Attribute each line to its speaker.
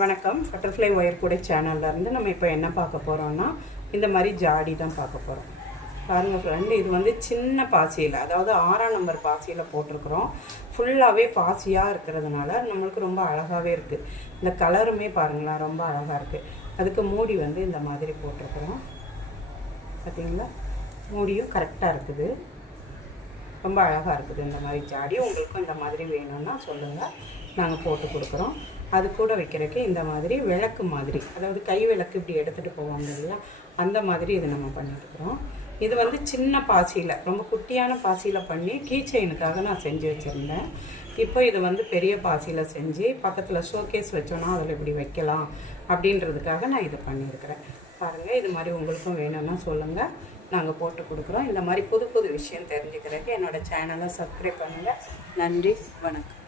Speaker 1: வணக்கம். Butterfly wire கூட சேனல்லேருந்து நம்ம இப்போ என்ன பார்க்க போகிறோம்னா இந்த மாதிரி ஜாடி தான் பார்க்க போகிறோம் பாருங்கள் ஃப்ரெண்டு இது வந்து சின்ன பாசியில் அதாவது ஆறாம் நம்பர் பாசியில் போட்டிருக்கிறோம். ஃபுல்லாகவே பாசியாக இருக்கிறதுனால நம்மளுக்கு ரொம்ப அழகாகவே இருக்குது இந்த கலருமே பாருங்களேன் ரொம்ப அழகாக இருக்குது அதுக்கு மூடி வந்து இந்த மாதிரி போட்டிருக்கிறோம். பார்த்தீங்களா மூடியும் கரெக்டாக இருக்குது. ரொம்ப அழகாக இருக்குது இந்த மாதிரி ஜாடி. உங்களுக்கும் இந்த மாதிரி வேணும்னா சொல்லுங்கள் நாங்கள் போட்டு கொடுக்குறோம். அது கூட வைக்கிறதுக்கு இந்த மாதிரி விளக்கு மாதிரி அதாவது கை விளக்கு இப்படி எடுத்துகிட்டு போவாங்க இல்லையா? அந்த மாதிரி இது நம்ம பண்ணிட்டுருக்குறோம் இது வந்து சின்ன பாசியில் ரொம்ப குட்டியான பாசியில் பண்ணி கீ செயினுக்காக நான் செஞ்சு வச்சுருந்தேன். இப்போ இது வந்து பெரிய பாசியில் செஞ்சு பக்கத்தில் ஷோகேஸ் வச்சோன்னா அதில் இப்படி வைக்கலாம் அப்படின்றதுக்காக நான் இதை பண்ணியிருக்கிறேன். பாருங்கள் இது மாதிரி உங்களுக்கும் வேணும்னா சொல்லுங்கள் நாங்கள் போட்டு கொடுக்குறோம். இந்த மாதிரி புது புது விஷயம் தெரிஞ்சுக்கிறதுக்கு என்னோட சேனலை சப்ஸ்கிரைப் பண்ணுங்கள் நன்றி வணக்கம்.